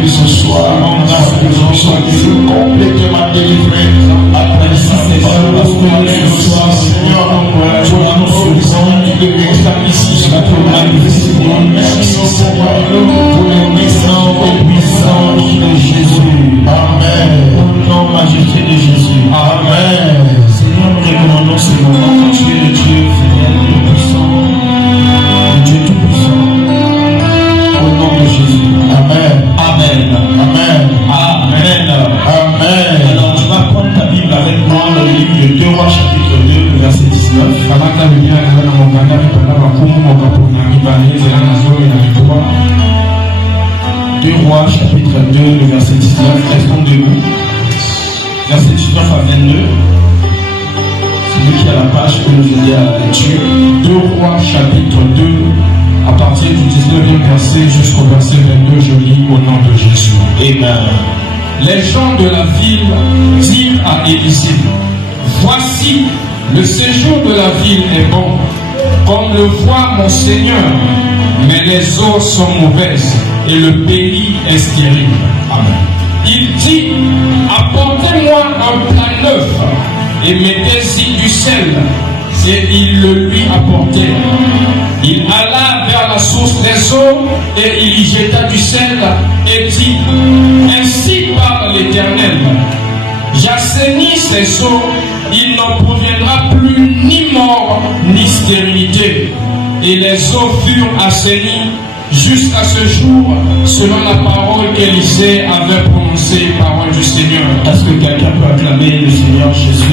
que ce soir, en ta présence, soit complètement délivré. Après ça, c'est vrai, parce que ce soir, Seigneur, tu annonces le sang qui devait estar ici, la manifestation, merci Seigneur, pour le puissant et puissant de Jésus. Amen. Au nom majesté de Jésus. Amen. Seigneur, nous recommandons ce moment quand tu es le Dieu fidèle, le puissant, le Dieu tout-puissant. Au nom de Jésus. Amen. Amen. Amen. Amen. Amen. Alors tu vas prendre ta Bible avec moi dans le livre de 2 Rois chapitre 2, le verset 19. 2 Rois chapitre 2, le verset 19. Restons debout. Verset 19 à 22. Celui qui a la page peut nous aider à la lecture. 2 Rois chapitre 2, à partir du 19e verset jusqu'au verset 22, je lis au nom de Jésus. Amen. Les gens de la ville dirent à Élisée: voici, le séjour de la ville est bon, comme le voit mon Seigneur, mais les eaux sont mauvaises et le pays est stérile. Amen. Il dit: apportez-moi un plat neuf et mettez-y du sel. Et il le lui apportait. Il alla vers la source des eaux et il y jeta du sel et dit: ainsi parle l'Éternel, j'assainis ces eaux, il n'en proviendra plus ni mort ni stérilité. Et les eaux furent assainies jusqu'à ce jour, selon la parole qu'Élisée avait prononcée, parole du Seigneur. Est-ce que quelqu'un peut acclamer le Seigneur Jésus?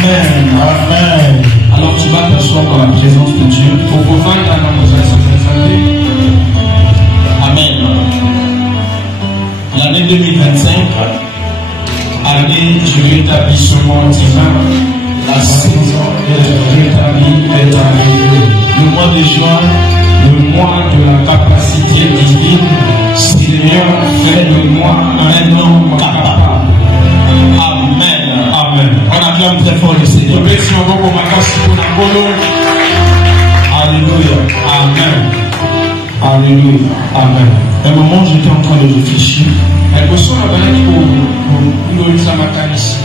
Amen. Amen. Alors tu vas t'asseoir dans la présence de Dieu. Amen. L'année 2025, année du rétablissement divin, la saison de rétabli est arrivée. Le mois de juin, le mois de la capacité divine, Seigneur, fait de moi un homme capable. Amen. Amen. On acclame très fort le Seigneur. Alléluia. Amen. Alléluia. Amen. À un moment, j'étais en train de réfléchir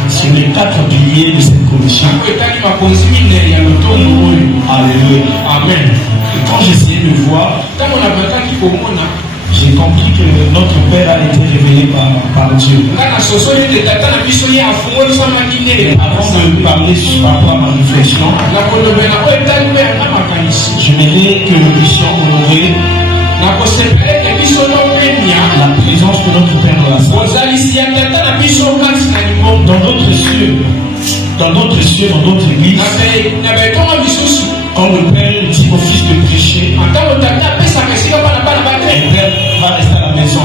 sur les 4 piliers de cette commission. Alléluia. Amen. Et quand j'essayais de voir, j'ai compris que notre Père a été révélé par Dieu. Avant de parler par rapport à ma réflexion, j'aimerais que nous puissions honorer la présence de notre Père dans la salle. Dans d'autres cieux, dans d'autres églises, quand le Père dit au Fils de prêcher, le Père va rester à la maison.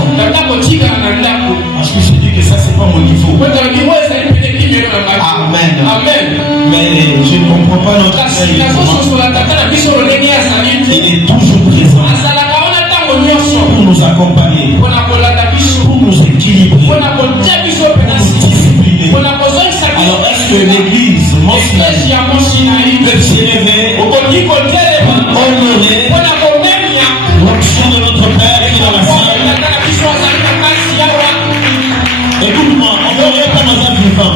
Parce que je dis que ça, c'est pas mon niveau. Amen. Amen. Mais je ne comprends pas notre Père. Il est toujours présent pour nous accompagner, pour nous équilibrer, pour nous discipliner. Alors est-ce que l'église peut s'élever pour honorer l'onction de notre Père qui est dans la salle? Écoute-moi, on ne regarde pas dans un vivant.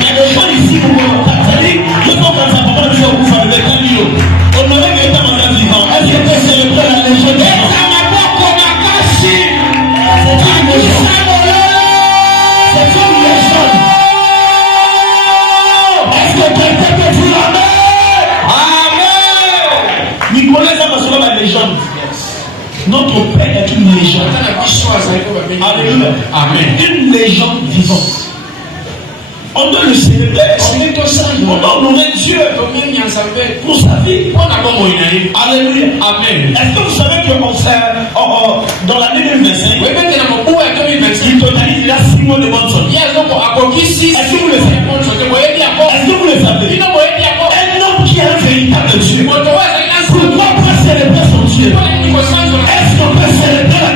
Il y a des gens ici pour c'est-à-dire, je pense que ça va pas dire au gouvernement de Camilo. On ne regarde pas dans un vivant. Est-ce que tu es célébré la légende? Notre Père est une légende. Alléluia. Amen. Une légende vivante. On doit le célébrer. On doit honorer Dieu pour sa vie. Alléluia. Amen. Est-ce que vous savez que dans l'année 2025, il totalise déjà 6 mois de bonne santé? Est-ce que vous le savez? Est-ce que vous le savez? Un homme qui a un véritable Dieu. Pourquoi pas célébrer son Dieu? Est-ce qu'on peut célébrer la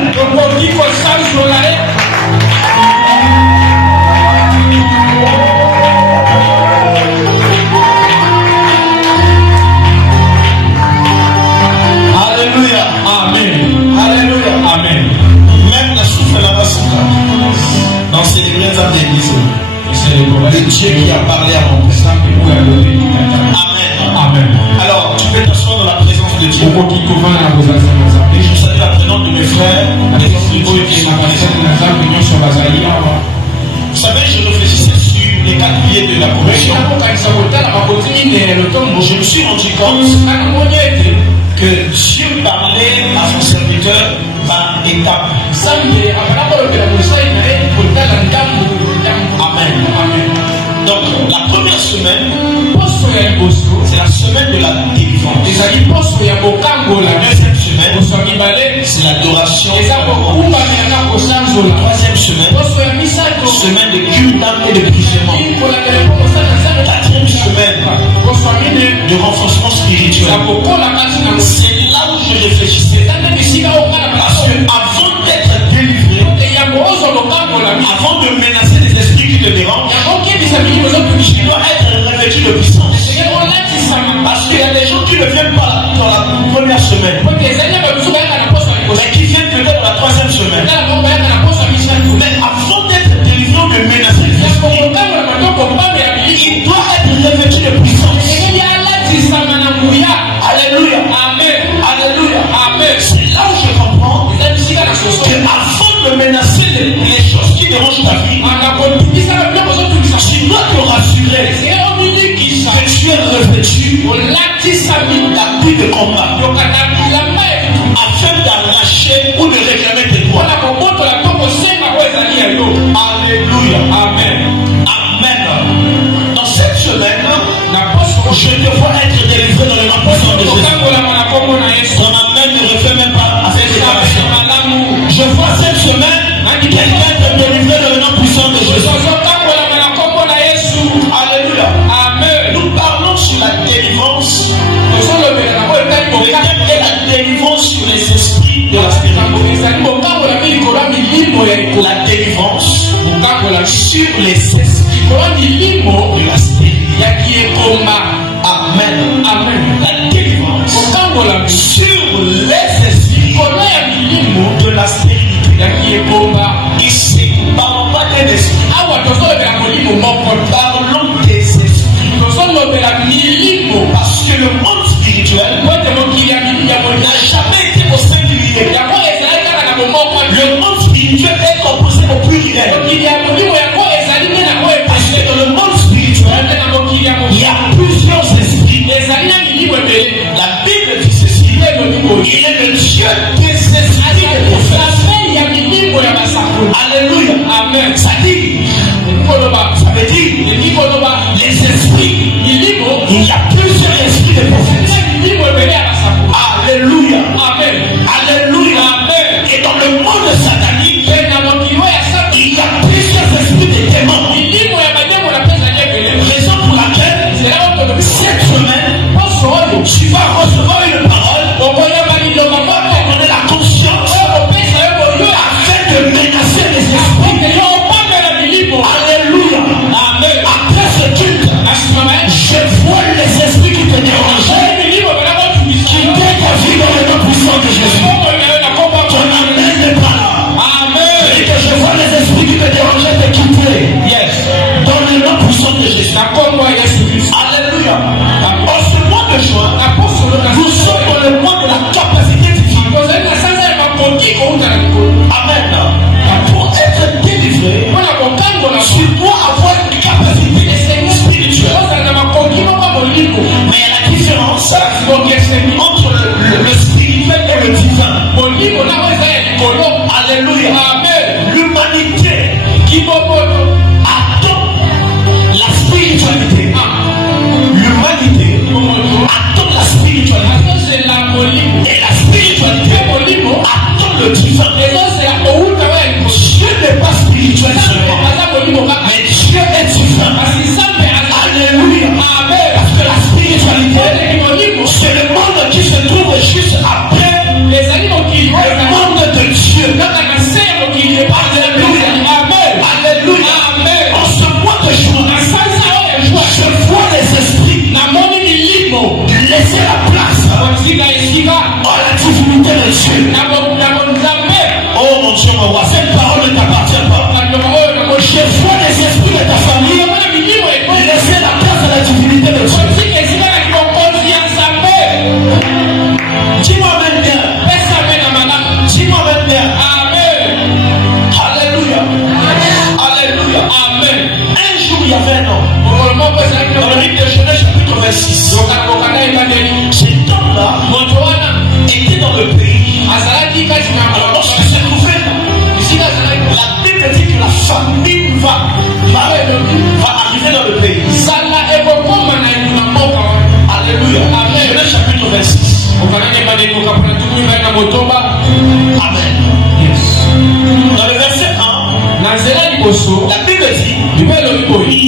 le Dieu qui a parlé à mon père. Amen. Amen. Alors, tu peux t'asseoir dans la présence de Dieu. Vous salue la présence de mes frères. Vous savez, je réfléchissais sur les 4 piliers de la progression. Je me suis rendu compte que Dieu parlait à son serviteur par étapes. Amen. Donc, la première semaine, c'est la semaine de la délivrance. La deuxième semaine, c'est l'adoration. La troisième semaine, semaine de culte et de priement. Quatrième semaine, de renforcement spirituel. C'est là où je réfléchissais. Parce que avant d'être délivré, avant de menacer les esprits qui te dérangent, tu dois être revêtu de puissance. Parce qu'il y a des gens qui ne viennent pas dans la première semaine, mais qui viennent peut-être dans la troisième semaine. Mais avant d'être délivré ou de menacer les esprits, il doit être revêtu de puissance. Alléluia. Amen. Alléluia. Amen. C'est là où je comprends qu'avant de menacer les choses qui dérangent ta vie, tu dois te rassurer que tu es revêtu d'appui de combat afin d'arracher ou de réclamer tes droits. Alléluia. Amen. Amen. Dans cette semaine, je te vois être délivré dans le nom puissant de Jésus. Ton amen ne refait même pas à cette déclaration. Je vois cette semaine quelqu'un être délivré dans le nom puissant de Jésus. Alléluia. Amen. Nous parlons sur la délivrance. Et la délivrance sur les esprits de la spiritualité. La délivrance sur les esprits de la spiritualité. Amen. Amen. La délivrance sur les esprits de la spiritualité. Ici, parlons pas d'un esprit. Parlons des esprits. Parce que le monde spirituel n'a jamais été au singulier. Le monde spirituel est composé au pluriel. Parce que dans le monde spirituel, il y a plusieurs esprits. La Bible dit ceci: il est le Dieu des esprits des prophètes. Alléluia. Amen. Ça veut dire les esprits. Il y a plusieurs esprits de prophètes. Alléluia. Amen. Alléluia. Amen. Et dans le monde satanique, il y a plusieurs esprits de démons. Raison pour laquelle cette semaine, tu vas recevoir une parole pour donner la conscience afin de menacer les esprits. Alléluia. Amen. Après ce culte, je vois les esprits qui te dérangeaient, qui quittaient ta vie dans le nom puissant de Jésus. Ton amen n'est pas là. Amen. Et que je vois les esprits qui te dérangeaient te quitter. Yes. Dans le nom puissant de Jésus. Alléluia. En ce mois de juin, nous sommes dans le mois de la capacité divine. Amen. Pour être délivré, tu dois avoir une capacité spirituelle. Mais il y a la différence entre le spirituel et le divin. Alléluia. L'humanité attend la spiritualité. L'humanité attend la spiritualité. Et la spiritualité attend le divin. Dieu n'est pas spirituel seulement, mais Dieu est divin. Alléluia. Parce que la spiritualité, c'est le monde qui se trouve juste après le monde de Dieu. Alléluia. Alléluia. En ce mois de juin, je vois les esprits laisser la place à la divinité de Dieu. Oh mon Dieu, mon roi, cette parole ne t'appartient pas. Je vois les esprits de ta famille il y avait un homme. Dans le livre de Genèse chapitre 26. Cet homme-là était dans le pays. Alors lorsqu'il s'est trouvé là, la Bible dit que la famine va arriver dans le pays. Alléluia. Genèse chapitre 26. Amen. Dans le verset 1, la Bible dit il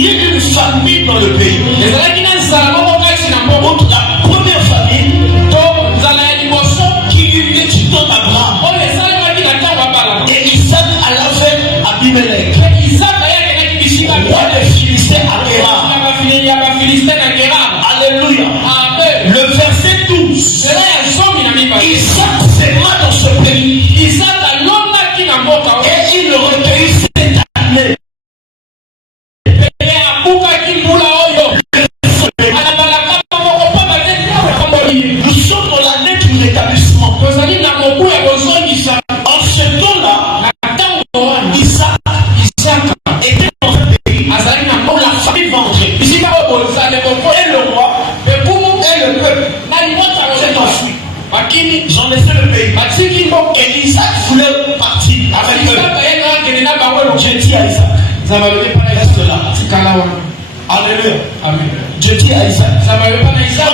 y a une famine dans le pays. La première famine qui lui est du temps d'Abraham. Et Isaac allait à Abimelech, roi des Philistins à Guérar. Alléluia. Le verset 12. Isaac s'aima dans ce pays. Et il recueillit cette année. Nous sommes dans l'année du rétablissement. En ce temps-là, Isaac était dans un pays où la famille va entrer. Et le roi et le peuple s'est enfui. Ils ont laissé le pays. Et Isaac voulait partir avec eux. J'ai dit à Isaac, reste là. Alléluia. Amen. Je dis à Isaac,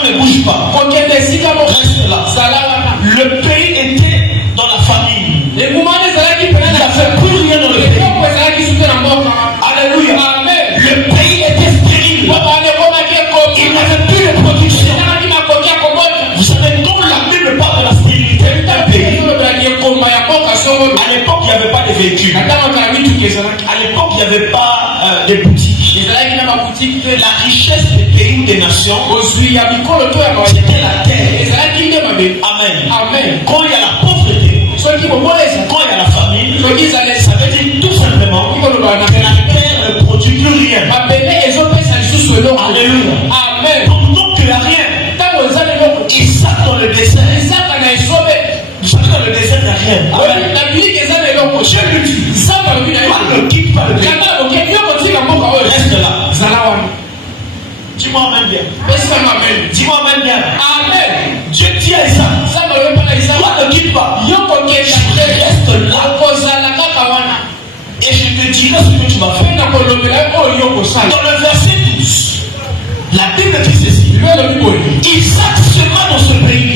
ne bouge pas. Reste là. Le pays était dans la famine. Il n'avait plus rien dans le pays. Alléluia. Amen. Le pays était stérile. Il n'avait plus de production. Vous savez, quand la Bible parle de la stérilité d'un pays, à l'époque, il n'y avait pas de véhicules. À l'époque, il n'y avait pas de boutiques. La richesse des pays ou des nations, c'était la terre. Amen. Quand il y a la pauvreté, quand il y a la famine, ça veut dire tout simplement que la terre ne produit plus rien. Alléluia. Amen. Donc il n'y a rien. Isaac dans le désert. Vous savez, dans le désert, il n'y a rien. Je lui dis, ne quitte pas le désert. Reste là. Dis-moi amen bien. Dis-moi amen bien. Amen. Dieu dit à Isaac, toi ne quitte pas. Reste là. Et je te dirai ce que tu vas faire. Dans le verset 12, la Bible dit ceci. Isaac sema dans ce pays.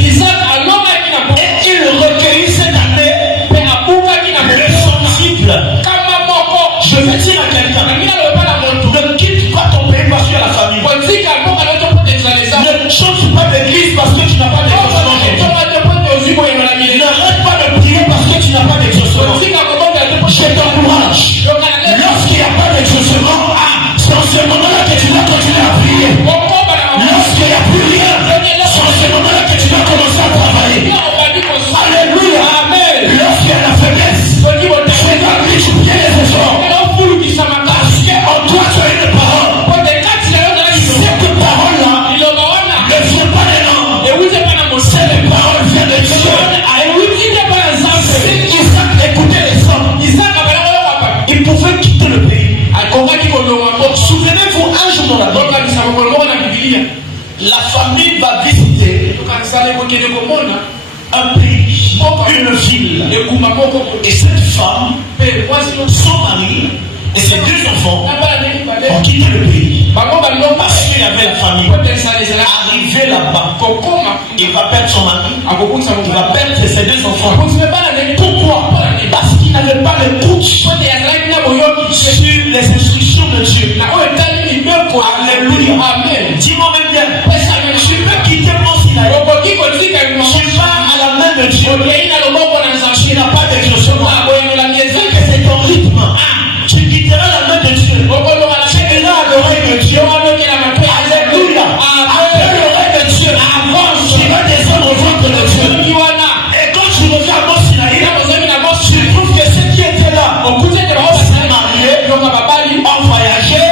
Et il recueillit cette année le sensible. Je vais dire à quelqu'un, ne quitte pas ton pays parce qu'il y a la famille. Ne change pas d'église parce que tu n'as pas d'exaucement. N'arrête pas de prier parce que tu n'as pas d'exaucement. Je t'encourage. Lorsqu'il n'y a pas d'exaucement, c'est en ce moment-là que tu dois continuer à prier. Lorsqu'il n'y a plus rien, c'est en ce moment-là que tu dois commencer à travailler. Alléluia. Lorsqu'il y a la faiblesse, c'est là que tu pries les efforts. Parce qu'en toi tu as une parole. Cette parole-là ne vient pas des langues. Cette parole vient de Dieu. Si Isaac écoutait les hommes, il pouvait quitter le pays. Souvenez-vous, un jour dans la Bible, la famille va visiter un pays, une ville. Et cette femme, son mari et ses deux enfants ont quitté le pays parce qu'il y avait la famille. Arrivé là-bas, il va perdre son mari, il va perdre ses deux enfants. Pourquoi? Parce qu'il n'avait pas l'écoute sur les instructions de Dieu. Alléluia. Amen. Dis-moi même bien, tu peux quitter mon Sinaï. Tu vas à la main de Dieu. Tu n'as pas d'exaucement. C'est ton rythme. Tu quitteras la main de Dieu. Tu iras à l'oreille de Dieu. Alléluia. Après l'oreille de Dieu, avance. Tu vas descendre au ventre de Dieu. Et quand tu reviens à mon Sinaï, tu trouves que ceux qui étaient là s'est marié, ont voyagé.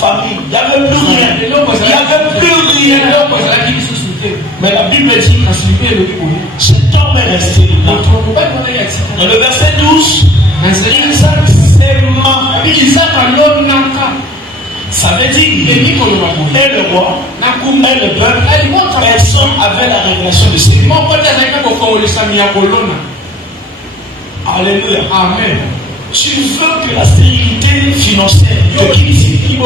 famille, il n'y avait plus rien. Il n'y avait plus rien. Mais la Bible dit, cet homme est resté là. Dans le verset 12, Isaac ça veut dire, et le roi, et le peuple, personne avait la révélation de ce Dieu. Alléluia. Amen. Tu veux que la stérilité financière te quitte. Il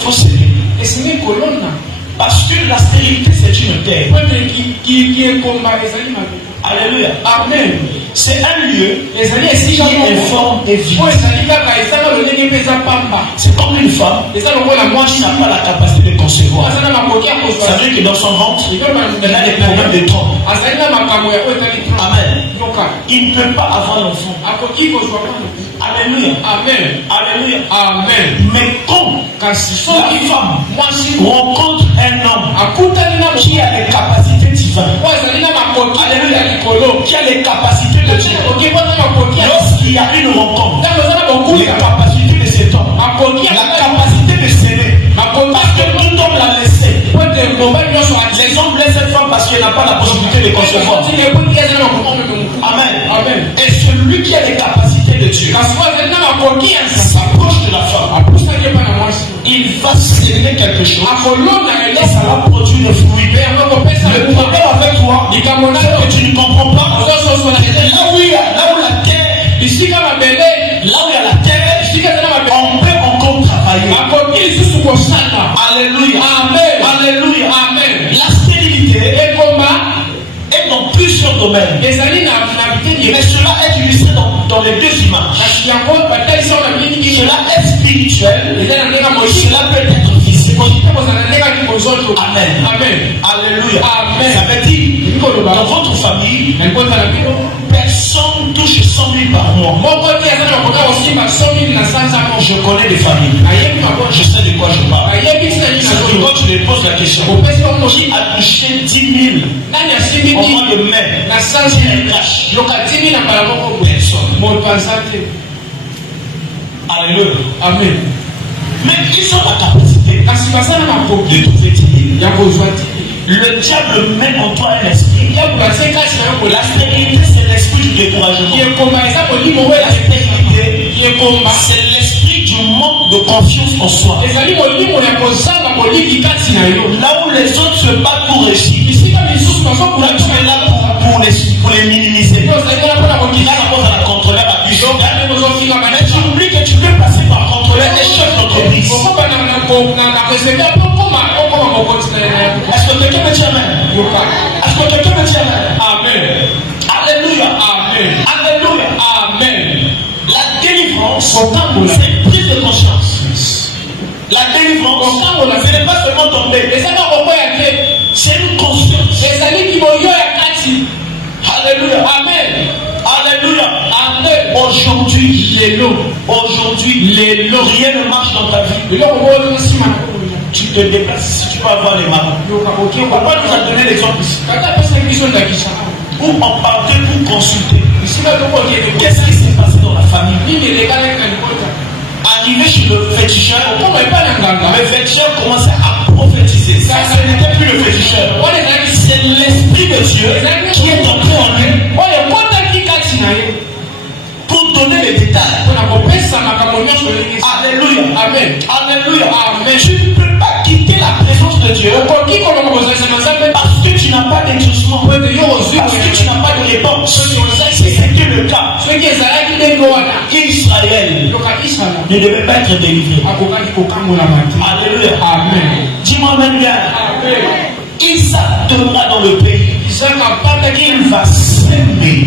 faut s'aimer. Parce que la stérilité, c'est une terre. Alléluia. Amen. C'est un lieu qui informe et vit. C'est comme une femme qui n'a pas la capacité de concevoir. Ça veut dire que dans son ventre, elle a des problèmes de trompe. Amen. Il ne peut pas avoir l'enfant. Alléluia. Amen. Alléluia. Amen. Mais quand la femme rencontre un homme qui a les capacités divines, alléluia, qui a les capacités de Dieu, lorsqu'il y a une rencontre, les capacités de cet homme, la capacité de s'aimer, parce que tout homme l'a laissé. Les hommes laissent cette femme parce qu'il n'a pas la possibilité de concevoir. Amen. Et celui qui a les capacités de Dieu s'approche de la femme. Il va s'aimer quelque chose et ça va produire le fruit. Le problème avec toi, c'est que tu ne comprends pas. Là où il y a la terre, on peut encore travailler. Alléluia. Alléluia. La stérilité est dans plusieurs domaines. Mais cela est utilisé dans les deux images. Cela est spirituel et cela peut être physique. Amen. Alléluia. Ça veut dire, dans votre famille, personne touche 100 000 par mois. Je connais des familles. Je sais de quoi je parle. C'est pourquoi tu me poses la question. Qui a touché 10 000 au mois de mai? Personne. Alléluia. Amen. Mais ils ont la capacité de trouver 10 000. Le diable met en toi un esprit. La stérilité, c'est l'esprit du découragement. La stérilité, c'est l'esprit du manque de confiance en soi. Là où les autres se battent pour réussir, là tu es là pour les minimiser. Là, la pose à la contrôleur à plus. Mais tu oublies que tu peux passer par contrôleur et chef d'entreprise. Est-ce que quelqu'un me dit amen? Est-ce que quelqu'un me dit amen? Amen. Alléluia. Amen. Alléluia. Amen. La délivrance, c'est une prise de conscience. La délivrance, ce n'est pas seulement tomber. C'est une conscience. Alléluia. Amen. Alléluia. Amen. Aujourd'hui, rien ne marche dans ta vie. Tu te déplaces, si tu peux avoir les mains. Papa nous a donné l'exemple ici. Où on partait pour consulter. Qu'est-ce qui s'est passé dans la famille? Arrivé chez le féticheur, le féticheur commençait à prophétiser. Ça, ce n'était plus le féticheur. C'est l'esprit de Dieu qui est entré en lui pour donner les détails. Alléluia. Amen. Alléluia. Amen. Tu ne peux pas quitter la présence de Dieu parce que tu n'as pas d'exaucement, parce que tu n'as pas de réponse. C'était le cas. Israël ne devait pas être délivré. Alléluia. Amen. Dis-moi même bien. Isaac demeura dans le pays. Il va s'aimer.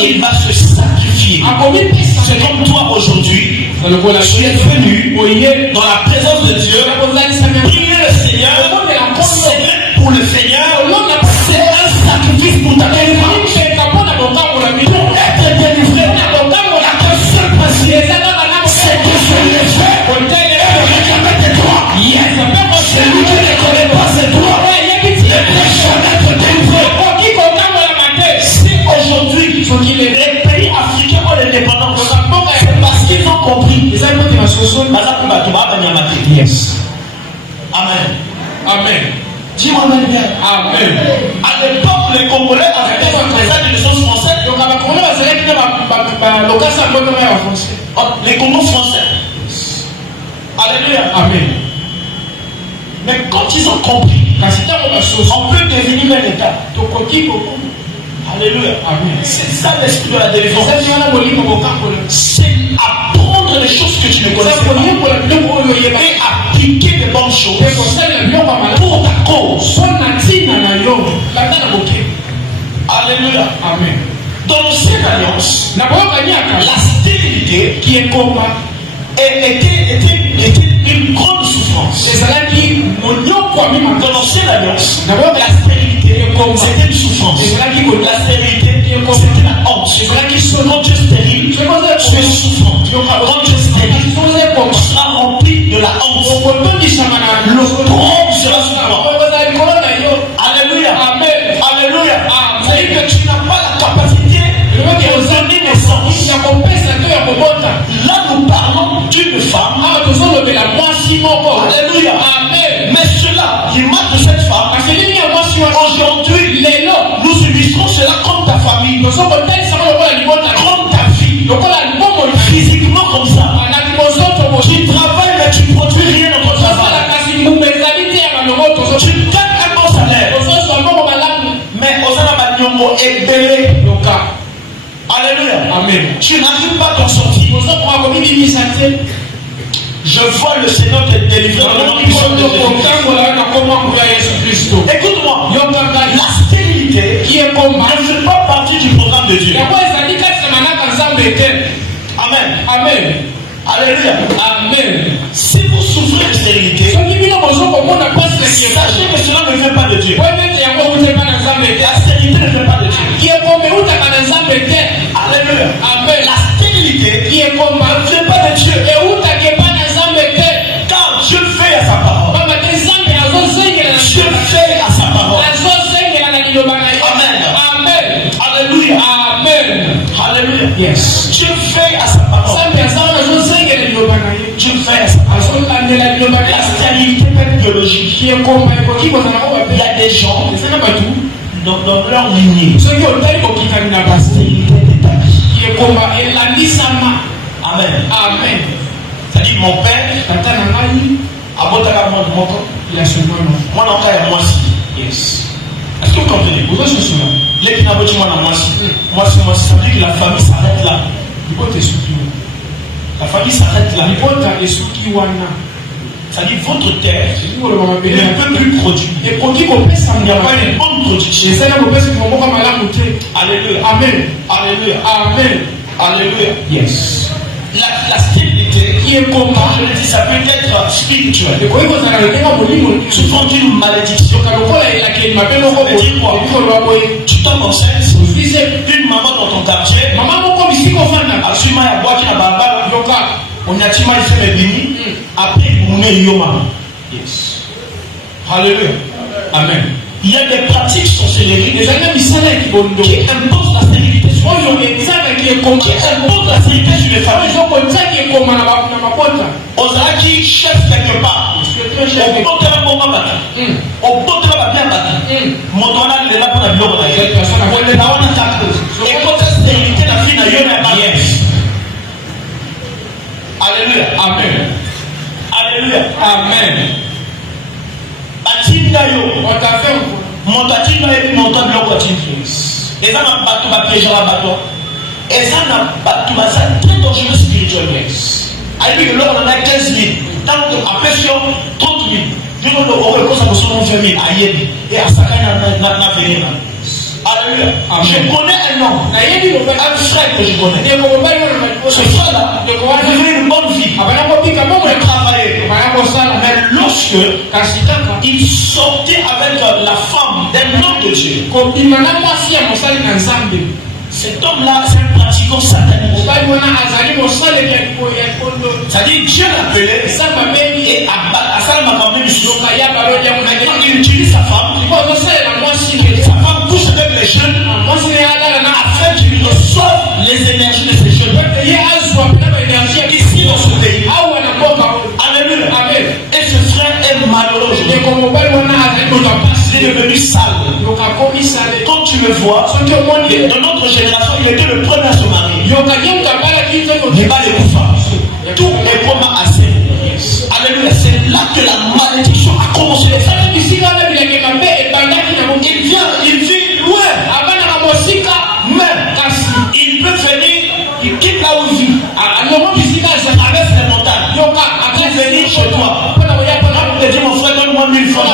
Il va se sacrifier. C'est comme toi aujourd'hui. Tu es venu dans la présence de Dieu. Prier le Seigneur. C'est pour le Seigneur. C'est un sacrifice pour ta délivrance. Pour être délivré, il n'y a qu'un seul principe. C'est que je l'ai fait. Réclamer tes droits. Celui qui ne connaît pas ses droits ne peut jamais être délivré. Si aujourd'hui les pays africains ont l'indépendance, c'est parce qu'ils ont compris Yes. Amen. Amen. Dis-moi amen bien. Amen. À l'époque, les Congolais avaient des naissances françaises. Les Congos français. Alléluia. Amen. Mais quand ils ont compris, on peut devenir un État. Alléluia. Amen. C'est ça l'esprit de la délivrance. C'est apprendre les choses que tu ne connais pas et appliquer les bonnes choses pour ta cause. Alléluia. Amen. Dans l'ancienne alliance, la stérilité qui est combat était une grande souffrance. Dans l'ancienne alliance, la stérilité c'était une souffrance. La stérilité c'était la honte. Quand tu es stérile, tu es souffrant. Quand tu es stérile, tu seras rempli de la honte. Le trône sera sur toi. Alléluia. Amen. Alléluia. C'est-à-dire que tu n'as pas la capacité de donner naissance. Là, nous parlons d'une femme. Alléluia. Amen. Mais cela, l'image de cette femme, aujourd'hui, nous subissons cela comme ta famille, comme ta fille, physiquement comme ça. Tu travailles, mais tu ne produis rien dans ton travail. Tu gagnes un bon salaire. Mais Osana est belé. Alléluia. Amen. Tu n'arrives pas à t'en sortir. Je vois le Seigneur te délivrer dans le nom puissant de Jésus. Écoute-moi, la stérilité qui est comme ne fait pas partie du programme de Dieu. Amen. Amen. Alléluia. Amen. Si vous souffrez de stérilité, sachez que cela ne vient pas de Dieu. La stérilité ne vient pas de Dieu. Alléluia. Amen. La stérilité qui est comme ne vient pas de Dieu. Car Dieu fait à sa parole. Dieu fait à sa parole. Amen. Amen. Alléluia. Amen. Alléluia. Yes. Dieu fait à sa parole. Dieu fait à sa parole. La stérilité biologique. Il y a des gens dans leur lignée. La stérilité est établie. Amen. Amen. C'est-à-dire mon père, il a seulement moi non pas moi si. Yes. Est-ce que vous comprenez? Vous voyez cela? Les qui n'ont pas dit moi si, ça veut dire que la famille s'arrête là. La famille s'arrête là. C'est-à-dire votre terre ne peut plus produire. Il n'y a pas une bonne production. Alléluia. Amen. Alléluia. Amen. Alléluia. Yes. La stérilité qui est comme je le dis, ça peut être spirituel. Souvent d'une malédiction. Ça veut dire quoi? Tu tombes enceinte d'une maman dans ton quartier. Asuma ya boaki na baba yoka. On a tima ife mebini. Après mune yoma. Yes. Alléluia. Amen. Il y a des pratiques sorcelleries qui imposent la stérilité sur les femmes. Qui imposent la stérilité sur les femmes. Ozaki chef quelque part. Au bout de la bombe bata. Au bout de la bien bata. Mondona le la pour la bloc. On est là on attaque. Et quand la stérilité n'a fini à yona pas. Yes. Alléluia. Amen. Alléluia. Amen. Atinda yo, montatinda et montant bloc atinda. Et ça n'a pas tout ma piège à la bateau. Et ça n'a pas tout ma ça très dangereux spirituellement. Alors que là on a 15 000. Tant que après 30 000. Nous on recommence à nous 20 000 à Yébi. Et à Sakana n'a venir là. Alléluia. Je connais un homme. Un frère que je connais. Ce frère-là, il vivait une bonne vie. Il travaillait. Mais lorsque il sortait avec la femme d'un homme de Dieu, cet homme-là, c'est un pratiquant satanique. C'est-à-dire Dieu l'appelait et il utilise sa femme. Sa femme couche avec les jeunes afin qu'il reçoive les énergies de ces jeunes. Ici dans ce pays, vois, dans notre génération, il était le premier à se marier. Il va les coups. Tout est comme assez. Alléluia. C'est là que la malédiction a commencé. Il vit loin. Mais il peut venir, il quitte là où il vit. Traverse les montagnes. Il peut venir chez toi. Il te dit, mon frère, donne-moi 1000 francs.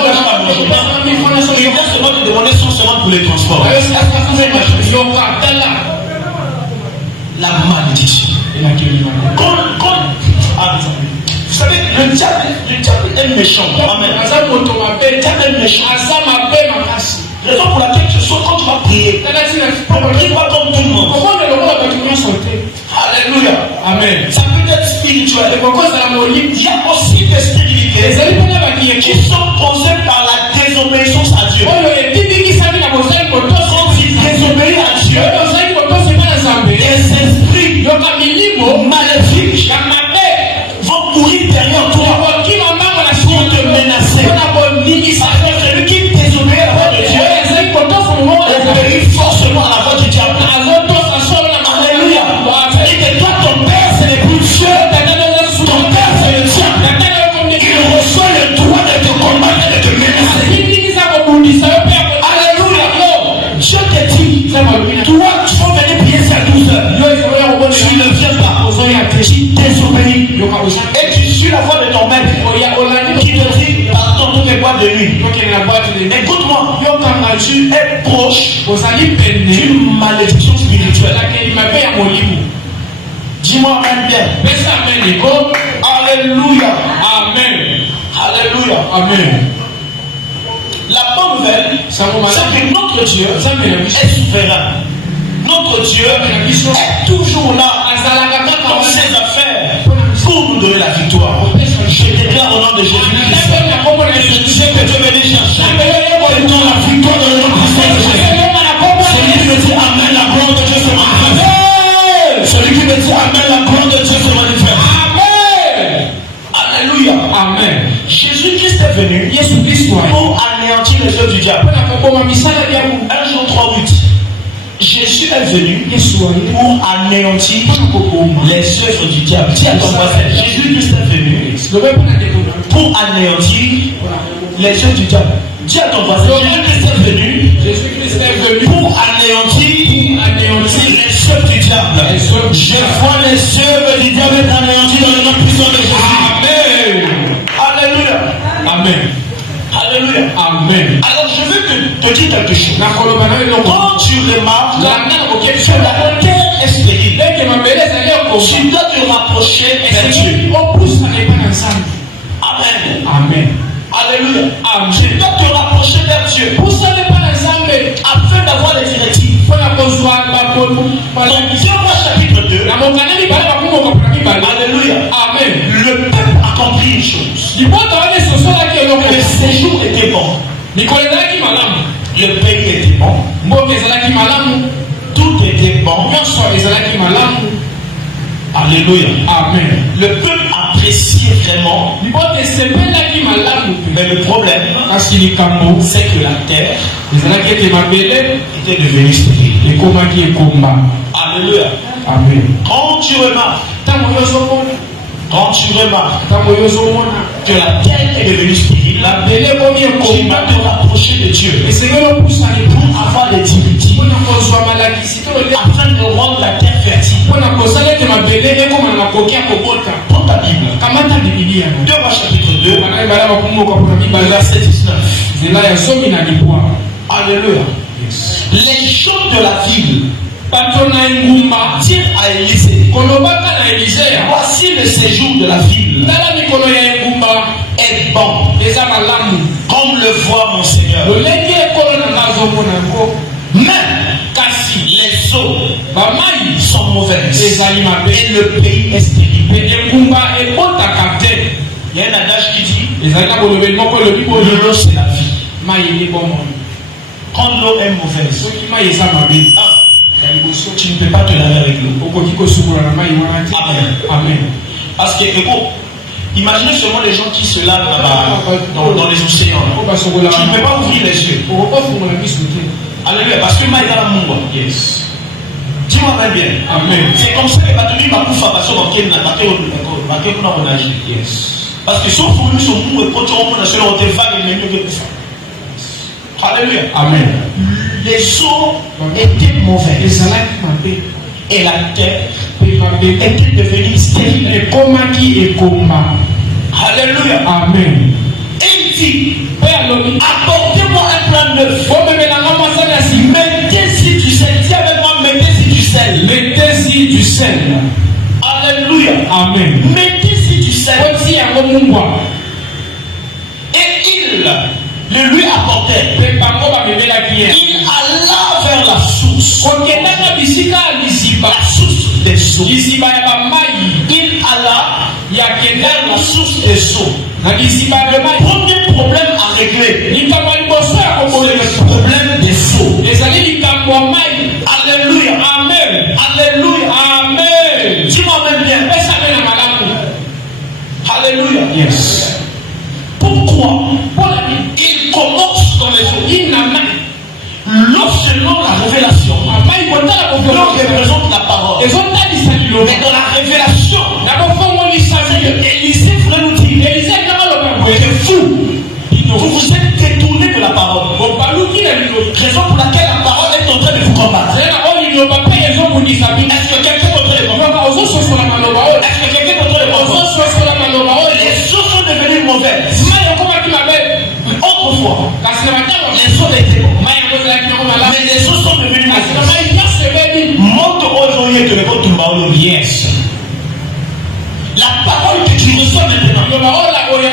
Il vient seulement te demander 100 secondes pour les transports. La malédiction. Vous savez, le diable est méchant. Amen. Le diable est méchant. Raison pour laquelle ce soir, quand tu vas prier, prie pas comme tout le monde. Alléluia. Amen. Ça peut être spirituel. Il y a aussi des spiritualités qui sont causées par la désobéissance à Dieu. Quand il désobéit à Dieu, les esprits maléfiques vont courir derrière toi pour te menacer. Celui qui désobéit à la voix de Dieu obéit forcément à la voix du diable. Alléluia. C'est-à-dire que toi, ton père, ce n'est plus Dieu. Ton père, c'est le diable. Il reçoit le droit de te combattre et de te menacer. Alléluia. Dieu te dit, toi, tu vas venir prier ça à 12 heures. Tu ne viens pas. Tu désobéis. Et tu suis la voix de ton maître qui te dit, pardon, toutes les boîtes de nuit. Écoute-moi, tu es proche d'une malédiction spirituelle. Dis-moi amen bien. Alléluia. Amen. Alléluia. Amen. La bonne nouvelle, c'est que notre Dieu est souverain. Notre Dieu est toujours là dans ses affaires pour nous donner la victoire. Je déclare au nom de Jésus-Christ que Dieu que Dieu venait chercher et donne la victoire dans le nom puissant de Jésus. Celui qui me dit amen, la gloire de Dieu se manifeste. Celui qui me dit amen, la gloire de Dieu se manifeste. Amen. Alléluia. Amen. Jésus-Christ est venu pour anéantir les œuvres du diable. 1 Jean 3:8. Jésus est venu pour anéantir les œuvres du diable. Dis à ton voisin, Jésus-Christ est venu pour anéantir les œuvres du diable. Dis à ton voisin, Jésus-Christ est venu pour anéantir les œuvres du diable. Je vois les œuvres du diable être anéanties dans le nom puissant de Jésus. Amen. Alléluia. Amen. Alléluia. Amen. Alors je veux te dire quelque chose. Quand tu remarques que la terre est stérile, tu dois te rapprocher vers Dieu. Amen. Amen. Alléluia. Amen. Tu dois te rapprocher vers Dieu afin d'avoir les directives. Dans Jean chapitre 2. Alléluia. Amen. Le peuple accomplit une chose. Le séjour était bon. Le pays était bon. Tout était bon. Alléluia. Amen. Le peuple appréciait vraiment. Mais le problème, c'est que la terre était devenue stérile. Alléluia. Amen. Quand tu remarques que la terre est devenue stérile, tu vas te rapprocher de Dieu pour avoir les directives afin de rendre la terre fertile. Prends ta Bible. 2 chapitre 2, verset 19. Alléluia. Les gens de la ville dire à Élisée, voici le séjour de la ville est bon, comme le voit mon Seigneur. Mais les eaux sont mauvaises et le pays est stérile. Il y a un adage qui dit l'eau c'est la vie. Quand l'eau est mauvaise, tu ne peux pas te laver avec l'eau. Amen. Amen. Parce que, imaginez seulement les gens qui se lavent dans les océans. Tu ne peux pas ouvrir les yeux. Alléluia. Parce que moi, il y a la mungo. Yes. Dis-moi bien. Amen. C'est comme ça que Batumi va pouvoir passer dans quel âge. Yes. Parce que sauf pour nous, son mungo, quand on a sur le téléphone, il est mieux que ça. Alléluia. Amen. Les eaux étaient mauvaises. Et la terre était devenue stérile. Et comment qui est combat. Alléluia. Amen. Et il dit, apportez-moi un plan neuf. Mettez-y du sel. Dis avec moi, mettez-y du sel. Mettez-y du sel. Alléluia. Amen. Mettez-y du sel. Et il le lui apportait. Il alla vers la source. La source des eaux. Il alla vers la source des eaux. Premier problème à régler. C'est le problème des eaux. Alléluia. Amen. Alléluia. Amen. Dis-moi même bien. Alléluia. Yes. Pourquoi il commence dans les eaux? Selon la révélation, l'eau représente la parole. Mais dans la révélation, Élisée voulait nous dire que vous vous êtes détourné de la parole. Raison pour laquelle la parole est en train de vous combattre. Est-ce que quelqu'un d'autre est mort? Est-ce que quelqu'un d'autre est mort? Les eaux sont devenues mauvaises. Autrefois, les eaux étaient bonnes. Mais les eaux sont devenues mauvaises. Monte aujourd'hui que le yes. La parole que tu reçois maintenant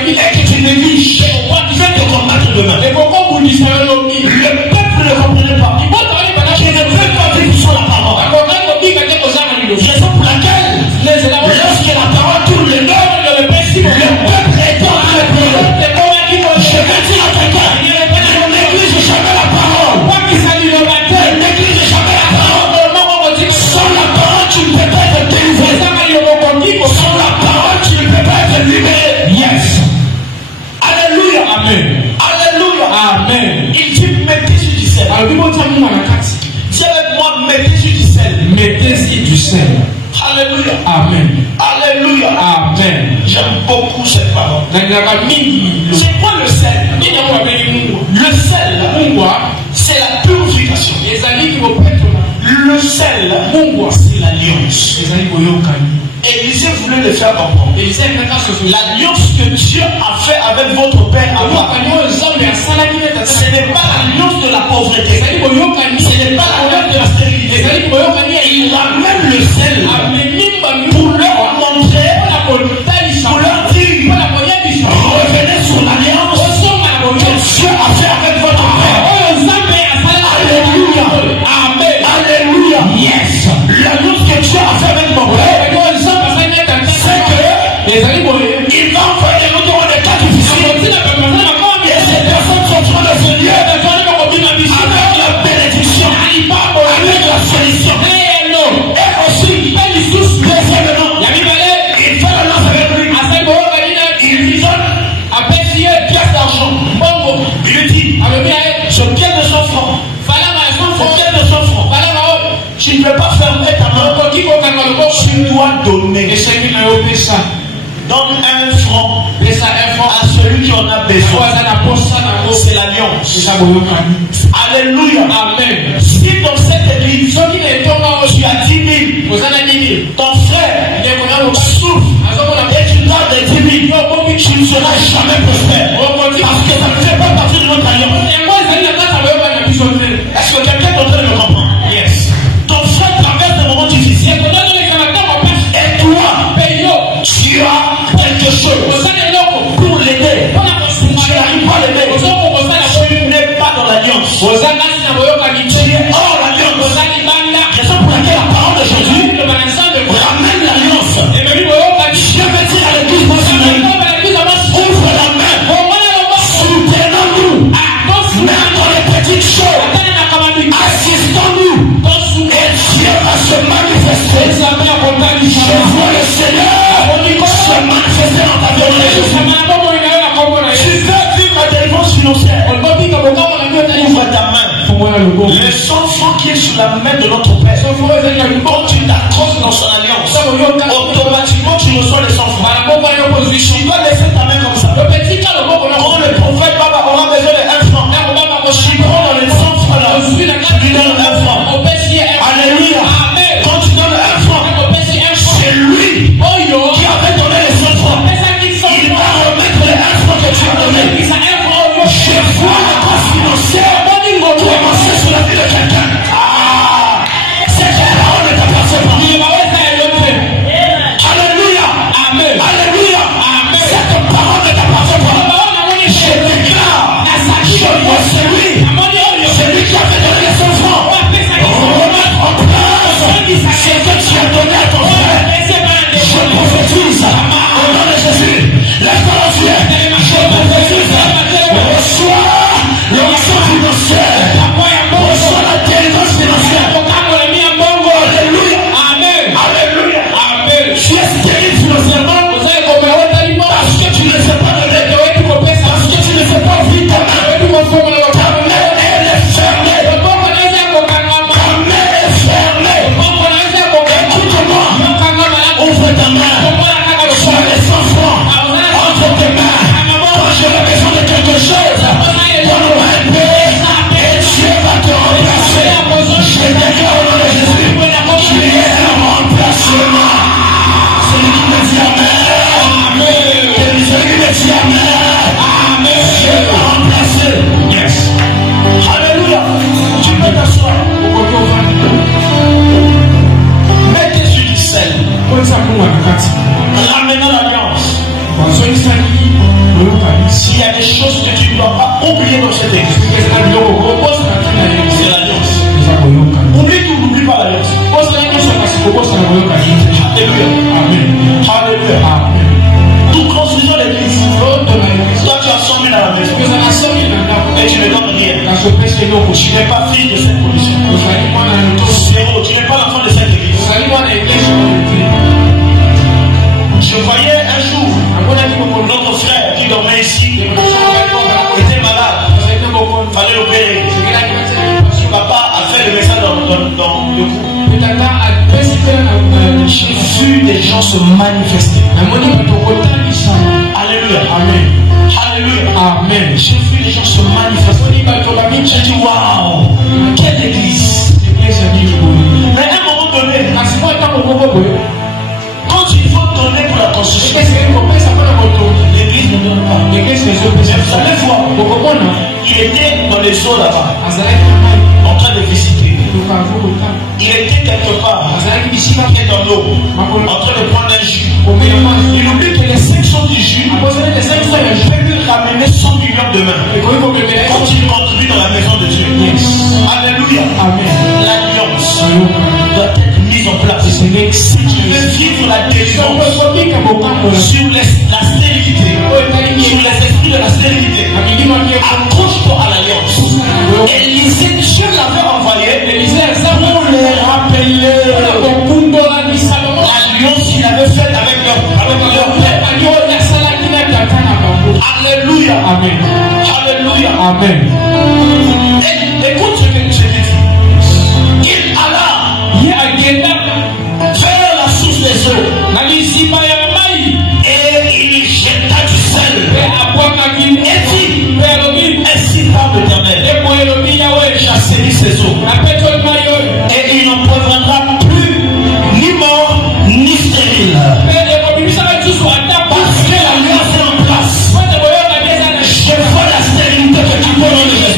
et que tu négliges, tu viens de combattre demain. Le peuple ne comprenait pas. Je ne peux pas vivre sans la parole. Raison pour laquelle, lorsque la parole tourne le dos, le peuple est en train de pleurer. Je vais dire à quelqu'un, ne néglige jamais la parole. Ne néglige jamais la parole. Sans la parole, tu ne peux pas être délivré. Sans la parole, tu ne peux pas être libéré. Yes. Alléluia. Amen. Alléluia. Amen. Il dit mettez-y du sel. Dis avec moi, mettez-y du sel. Mettez-y du sel. Alléluia. Amen. Alléluia. Amen. J'aime beaucoup cette parole. C'est quoi le sel? Le sel, c'est la purification. Le sel, c'est l'alliance. Élisée voulait le faire comprendre. L'alliance que Dieu a fait avec votre père Abraham, ce n'est pas l'alliance de la pauvreté. Ce n'est pas l'alliance de la stérilité. Il ramène le sel pour leur montrer, pour leur dire, revenez sur l'alliance que Dieu a fait avec votre père. Alléluia. Amen. Alléluia. Yes. L'alliance que Dieu a fait avec mon père, c'est que il va envoyer nous dans des cas difficiles. Et ces personnes sont en train de se lier avec la bénédiction, avec la solution. Et aussi, deuxièmement, il fait l'alliance avec lui. Il lui donne une pièce d'argent. Il lui dit, je viens de 100 francs. Je viens de 100 francs. Tu ne peux pas fermer ta main. Tu dois donner. Donne un franc à celui qui en a besoin. C'est l'alliance. Alléluia. Amen. Si dans cette église, tu as 10 000, ton frère souffre et tu donnes des 10 000, tu ne seras jamais prospère. Parce que ça ne fait pas partie de notre alliance. Est-ce que quelqu'un d'autre le comprend? Yes. Ton frère traverse des moments difficiles. Et toi, tu as quelque chose pour l'aider. Tu n'arrives pas à l'aider. Tu n'es pas dans l'alliance. Tu es hors l'alliance. Raison pour laquelle la parole d'aujourd'hui t'appuyer sur la main de notre Père. Quand tu t'accroches dans son alliance, automatiquement tu reçois les enfants. Tu dois laisser ta main comme ça. Quand le prophète Baba aura besoin d'un franc, tu prends dans les enfants là, tu lui donnes un franc. Alléluia. Quand tu donnes un franc, c'est lui qui avait donné les enfants. Il va remettre les un franc que tu as donné. Je vois la grâce financière commencer sur la vie de quelqu'un. Cette parole ne t'appartient pas. Alléluia. Amen. Alléluia. Amen. Cette parole ne t'appartient pas. Je déclare, c'est lui qui avait donné les enfants. Remettre en place ce que tu as donné à ton frère. Je prophétise au nom de Jésus. Lève-toi la ciel. Je prophétise. Reçois l'onction financière. Reçois la délivrance financière. Alléluia. Amen. Alléluia. Amen. Tu es stérile financièrement parce que tu ne sais pas donner. Parce que tu ne sais pas vivre ta main. Ta main, elle est fermée. Ta main est fermée. Écoute-moi. Ouvre ta main. Tu as les enfants entre tes mains. Quand j'aurai besoin de quelque chose, donne-moi un peu et Dieu va te remplacer. Je déclare au nom de Jésus, tu es un remplacement. Celui qui me dit Amen. Celui qui me dit Amen. Je vais remplacer. Yes. Alléluia. Tu peux t'asseoir. Mets tes yeux du sel. Ramenons l'alliance. S'il y a des choses que tu ne dois pas oublier dans cette église, c'est l'alliance. Oublie tout, n'oublie pas l'alliance. Alléluia. Amen. Alléluia. Amen. Nous construisons l'église. Toi, tu as 100 000 à la maison. Et tu ne donnes rien. Tu n'es pas fille de cette position. Tu n'es pas l'enfant de cette église. Je voyais un jour notre frère qui dormait ici était malade. Il fallait l'opérer. Son papa a fait le message dans le groupe. J'ai vu des gens se manifester. Alléluia. Amen. Alléluia. Amen. J'ai vu des gens se manifester. J'ai dit waouh, quelle église. Mais à un moment donné, quand il faut donner pour la construction, l'église ne donne pas. Vous allez voir, il était dans les eaux là-bas, en train de visiter. Il était quelque part, il est dans l'eau, en train de prendre un jus. Il oublie que les 500 du jus peuvent lui ramener 100 millions demain. Quand il contribue dans la maison de Dieu. Alléluia. L'alliance doit être mise en place. Si tu veux vivre la délivrance sur la stérilité, sur les esprits de la stérilité, accroche-toi à l'alliance. Élisée, Dieu l'avait envoyé pour les rappeler l'alliance qu'il avait faite avec leur père. Alléluia. Amen. Alléluia. Amen. Écoute ce que je dis. Il alla vers la source des eaux. Et il jeta du sel. Et dit, ainsi parle l'Éternel. J'assainnis ces eaux. Et il n'en proviendra plus ni mort ni stérile. Parce que l'alliance est en place. Je vois la stérilité que tu peux enlever.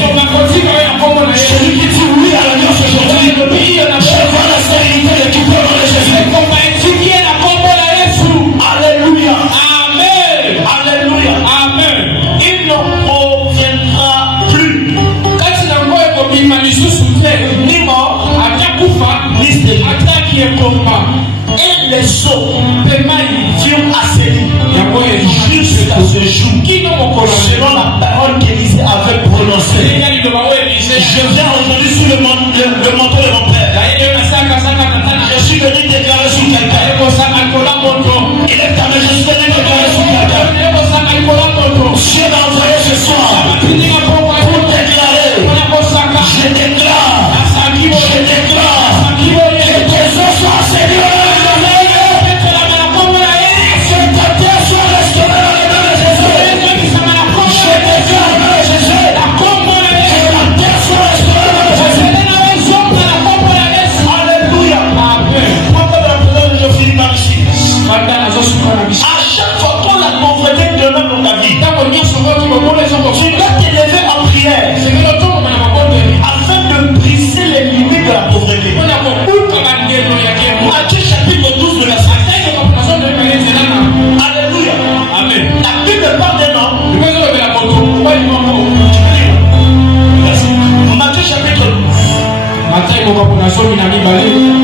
À chaque fois qu'on la pauvreté de l'homme dans ta vie, tu dois t'élever en prière afin de briser les limites de la pauvreté. Matthieu chapitre 12 de la Alléluia. Amen. La Bible parle d'un homme. Matthieu chapitre 12.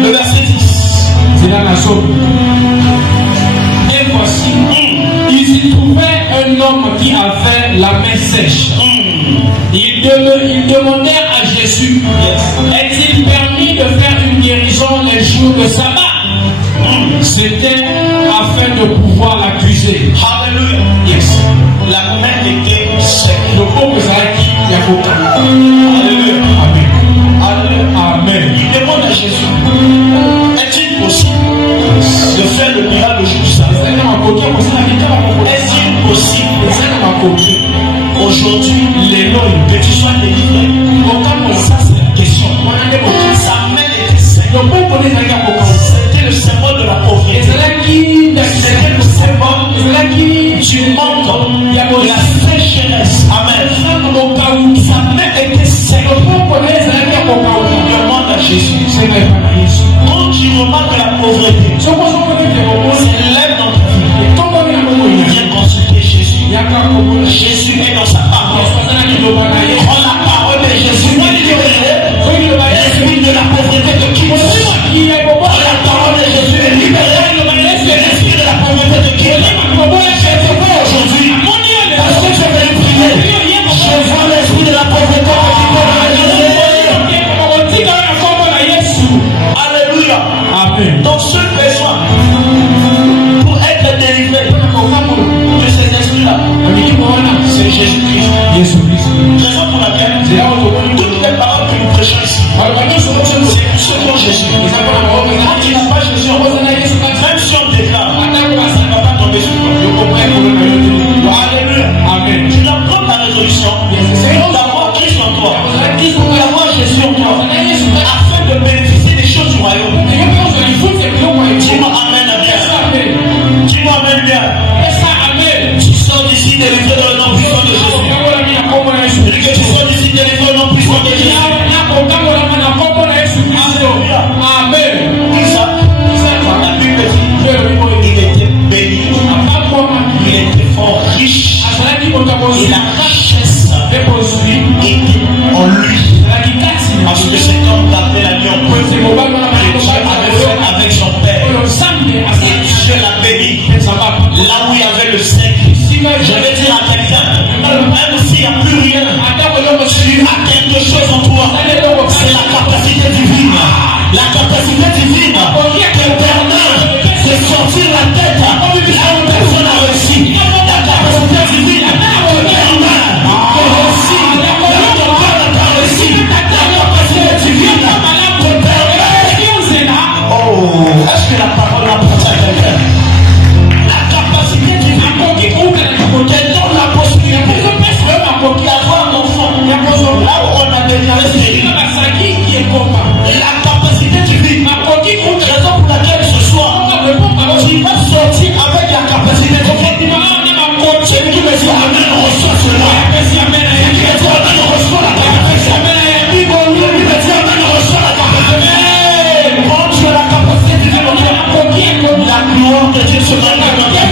Le verset 10. Et voici, il s'y trouvait un homme qui avait la main sèche. Ils demandèrent à Jésus, est-il permis de faire une guérison les jours de sabbat? C'était afin de pouvoir l'accuser. Alléluia. Yes. La main était sec. Le pauvre Zaki, il y a beaucoup. Alléluia. Amen. Alléluia. Amen. Il demande à Jésus, est-il possible de faire le miracle le jour du sabbat? Est-il possible aujourd'hui que tu sois délivré? Ça c'est la question. Sa main était sec. C'était le symbole de la pauvreté. C'était le symbole du manque, de la sécheresse. Amen. Sa main était sec. Demande à Jésus. Quand tu remarques la pauvreté, s'élève dans ta vie. Viens consulter Jésus. Jésus est dans sa parole. Prends la parole de Jésus. L'esprit de la pauvreté te quitte. Prends la parole de Jésus est libéré. L'esprit de la pauvreté te quitte. Aujourd'hui, parce que tu es venu prier, je vois l'esprit de la pauvreté te quitter. Alléluia. Amen. Donc ce besoin pour être délivré de ces esprits-là, c'est Jésus-Christ. Raison pour laquelle toutes les paroles que nous prêchons ici, c'est pour ceux qui ont Jésus. Quand tu n'as pas Jésus, même si on déclare, ça ne va pas tomber sur toi. Alléluia. Amen. Tu dois prendre ta résolution d'avoir Christ en toi, d'avoir Jésus en toi, afin de bénéficier des choses du royaume. Dis-moi Amen, bien. Dis-moi Amen, bien. Tu sors d'ici délivré dans le nom puissant de Jésus. Et que tu sors d'ici délivré dans le nom puissant de Jésus. Amen. Isaac, la Bible dit, il était béni, il était fort riche, et la richesse était en lui. Parce que cet homme gardait la lion que Dieu avait fait avec son père. Et Dieu l'a béni. Là où il y avait le sec, je vais dire à quelqu'un, même s'il n'y a plus rien, tu as quelque chose en toi. C'est la capacité divine. La capacité divine te permet de sortir la tête là où personne n'a réussi. La capacité divine te permet de réussir là où personne n'a réussi. La capacité divine te permet. Oh, est-ce que la parole apporte à quelqu'un? La capacité divine te donne la possibilité d'avoir un enfant. Là où on a déclaré stérile. La capacité divine, raison pour laquelle ce soir, tu vas sortir avec la capacité divine. Celui qui me dit Amen, reçoit cela. Celui qui me dit Amen, reçoit la capacité. Celui qui me dit Amen, reçoit la capacité. Quand tu as la capacité divine, la gloire de Dieu se manifeste.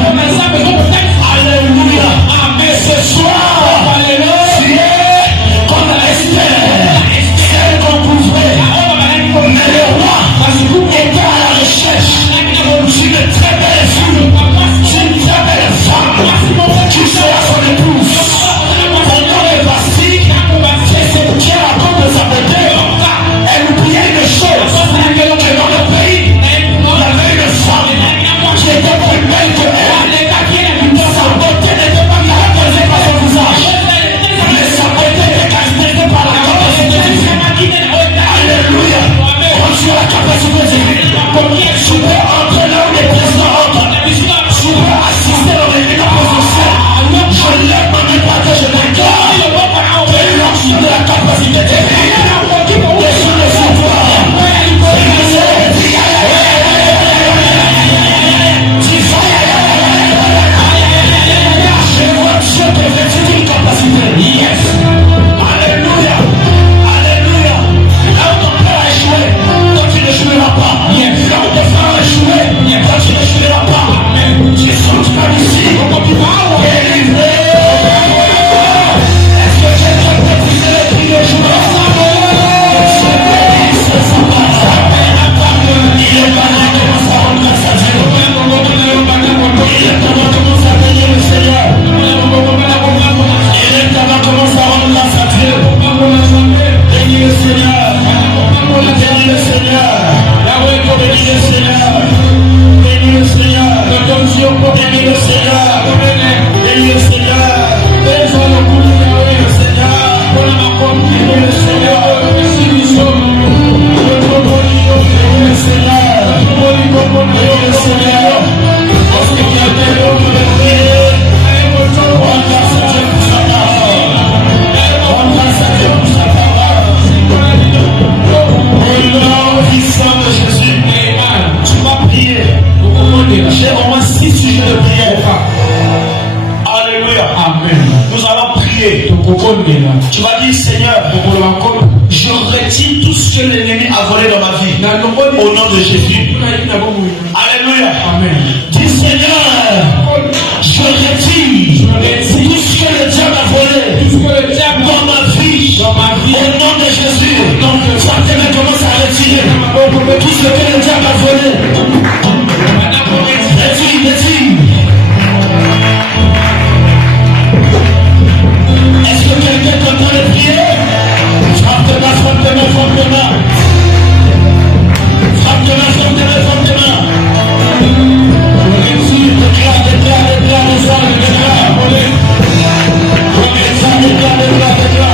Alléluia. Amen. Ce soir, tu es comme Esther. Celle qu'on pouvait. Mais le roi était à la recherche d'une très belle fille, d'une très belle femme qui sera son épouse. Pendant les bastiques, c'est ce qui est la porte de sa beauté. Elle oubliait une chose, que dans le pays, il y avait une femme qui était plus belle que Bénis le Seigneur. Bénis le Seigneur. Bénis le Seigneur. J'ai au moins 6 sujets de prière. Alléluia. Amen. Nous allons prier. Tu vas dire, Seigneur, je retire tout ce que l'ennemi a volé dans ma vie. Au nom de Jésus. Alléluia. Amen. Dis, Seigneur, je retire tout ce que le diable a volé dans ma vie. Au nom de Jésus. Fortement commence à retirer tout ce que le diable a volé. Est-ce que quelqu'un est en train de prier? Frappe-moi, frappe-moi, frappe-moi. Frappe-moi, frappe-moi, frappe-moi. Déclare, déclare, déclare,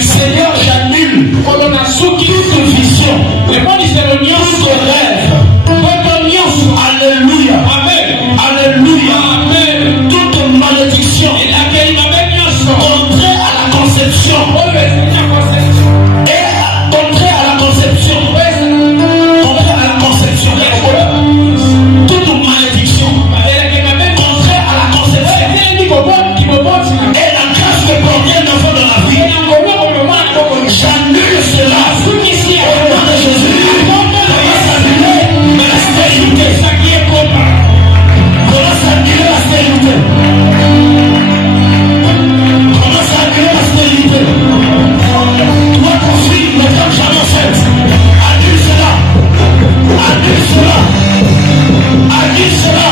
Seigneur, j'annule toute vision, tout rêve. Alléluia. Amen. Alléluia. Amen. Toute malédiction contraire à la conception. Et contraire à la conception. Contraire à la conception. Toute malédiction contraire à la conception. Et la grâce de porter un enfant dans la vie. J'annule cela. Au nom de Jésus. Commence à annuler la stérilité. Commence à annuler la stérilité. Commence à annuler la stérilité. Toi, ton fils, ne t'as jamais fait. Annule cela. Annule cela. Annule cela.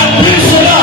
Annule cela.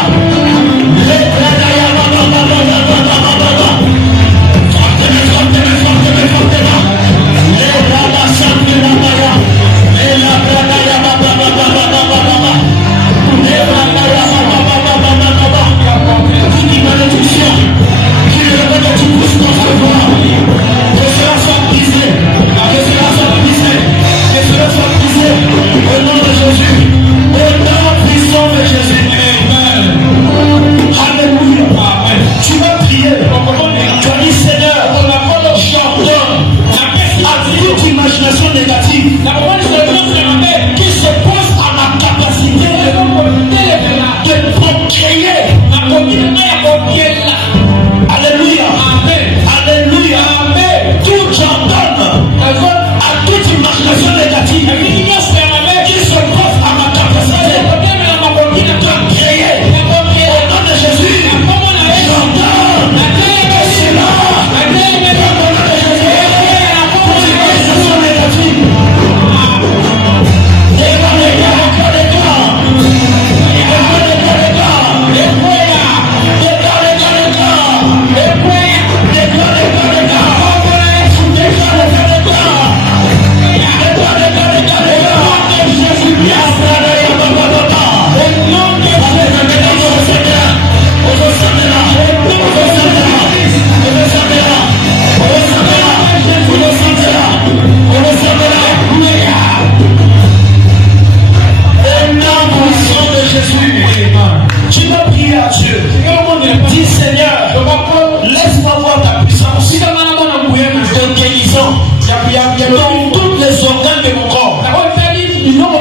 Dans tous les organes de mon corps,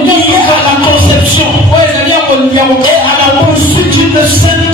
liés à la conception et à la poursuite d'une saine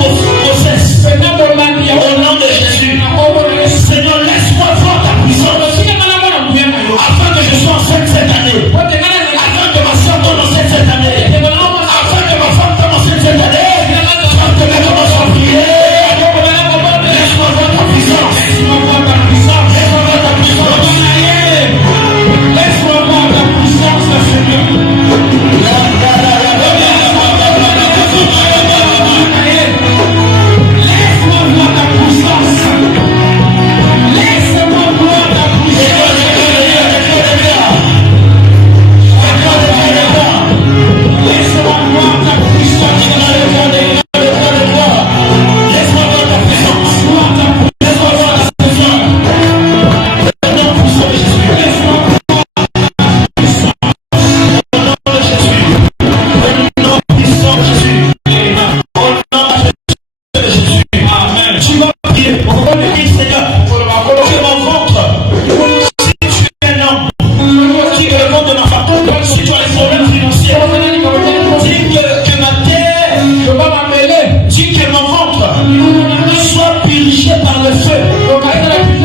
sois purifié par le feu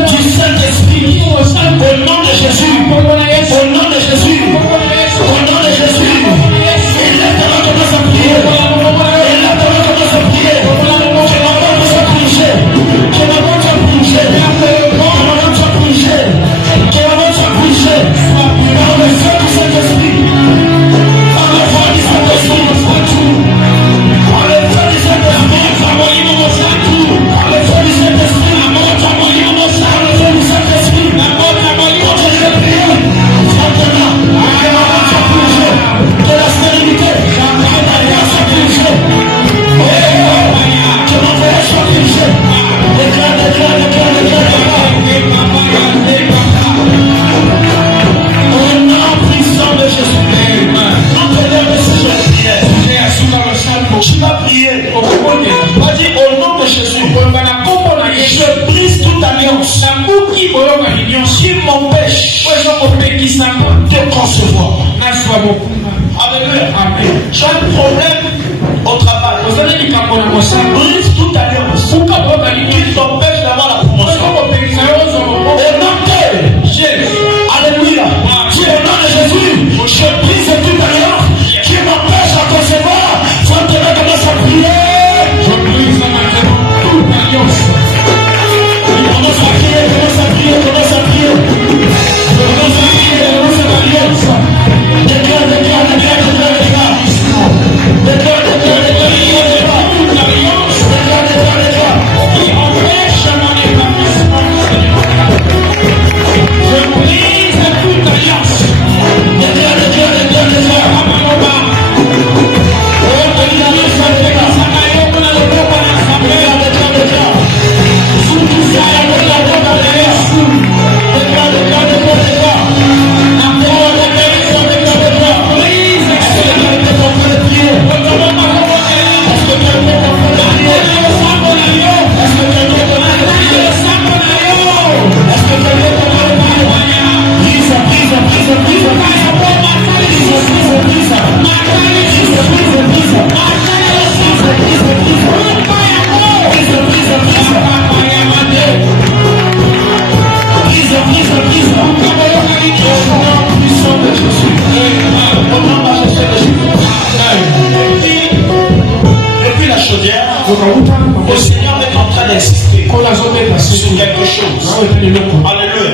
du Saint-Esprit. Au nom de Jésus. Au nom de Jésus. Au nom de Jésus. Et là, commence à prier. Et là, commence à prier. Que ma voix puisse purger. Que ma voix soit purgée. Que ma voix soit purgée. Que ma voix soit purgée. Par le feu du Saint-Esprit. Par le feu du Saint-Esprit. Par le feu du Saint-Esprit. Par le feu du Saint-Esprit. Par le feu du Saint-Esprit. Contre les prières. Maintenant. Que ma voix soit purgée. Que la stérilité. Que ma voix soit purgée. Que ma voix soit purgée. Déclare. Au nom puissant de Jésus. Appelez de ce jour de prière. Tu vas prier. Va dire au nom de Jésus. Je brise toute alliance qui m'empêche de concevoir. Alléluia. J'ai un problème au travail. Brise toute alliance qui t'empêche d'avoir la promotion. Au nom de Jésus. Alléluia. Dis au nom de Jésus. Je brise toute alliance qui m'empêche de concevoir. Maintenant, commence à prier. Je brise toute alliance. Commence à prier. Déclare. Depuis la chaudière, le Seigneur est en train d'insister sur quelque chose. Alléluia.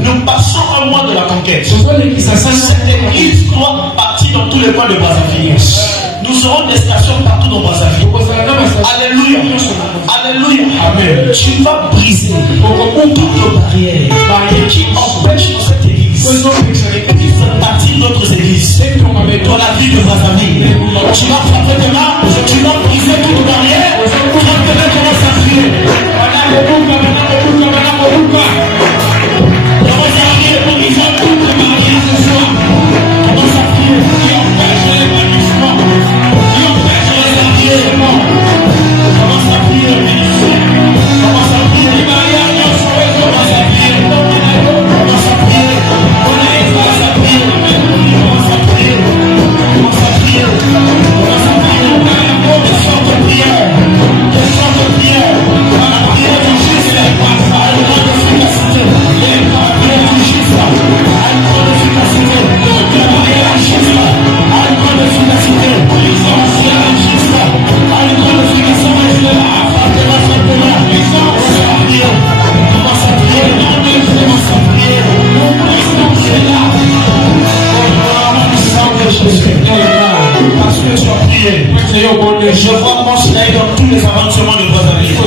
Nous passons un mois de la conquête. Cette église doit partir dans tous les coins de Brazzaville. Nous aurons des stations partout dans Brazzaville. Alléluia. Tu vas briser toutes nos barrières qui empêchent dans cette église qui fait partie d'autres églises dans la ville de Brazzaville. Tu vas frapper tes mains, tu vas briser toutes nos barrières. Frappe tes mains, commence à prier. Je vois mon soleil dans tous les avancements de Brazzaville. Je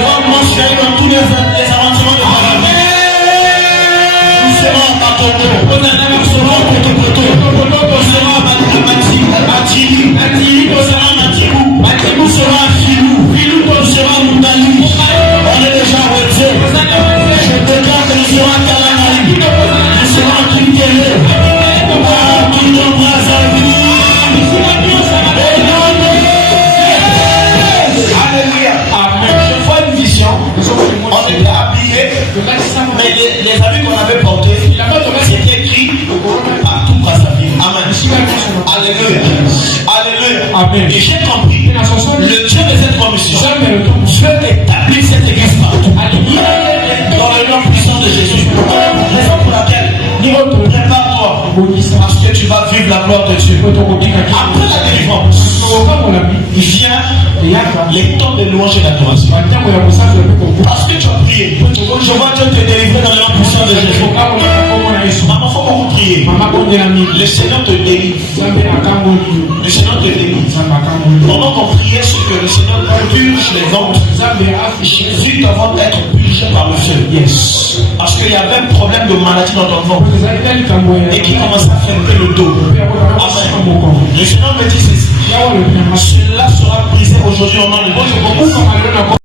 vois mon soleil dans tous les avancements de Brazzaville. Nous serons à Bakoto. Nous serons à Kotokoto. Nous serons à Matili. Nous serons à Matibou. Nous serons à Filou. Nous serons à Moudali. On est déjà à Wetse. Je déclare que nous serons à Kalanari. Nous serons à Kinkele. Alléluia. Amen. Je vois une vision. On était habillés, mais les habits qu'on avait portés, c'était écrit partout Brazzaville. Amen. Alléluia. Alléluia. Amen. Et j'ai compris. Et dans son sens, Le Dieu de cette commission Jamais le temps. veut établir cette église partout. Alléluia. Dans le nom puissant de Jésus. Raison pour laquelle prépare-toi. Parce que tu vas vivre la gloire de Dieu. Après la délivrance, vient les temps de louange et d'adoration. Parce que tu as prié. Je vois Dieu te délivrer dans le nom puissant de Jésus. Maman, il faut beaucoup prier. Le Seigneur te délivre. Le Seigneur te délivre. Pendant qu'on priait, c'est que le Seigneur purge les ventes. Jésus doit être purgé par le feu. Yes. Parce qu'il y avait un problème de maladie dans ton ventre et qui commençait à faire le dos. Amen. Le Seigneur me dit ceci. Cela sera brisé aujourd'hui au nom de Dieu.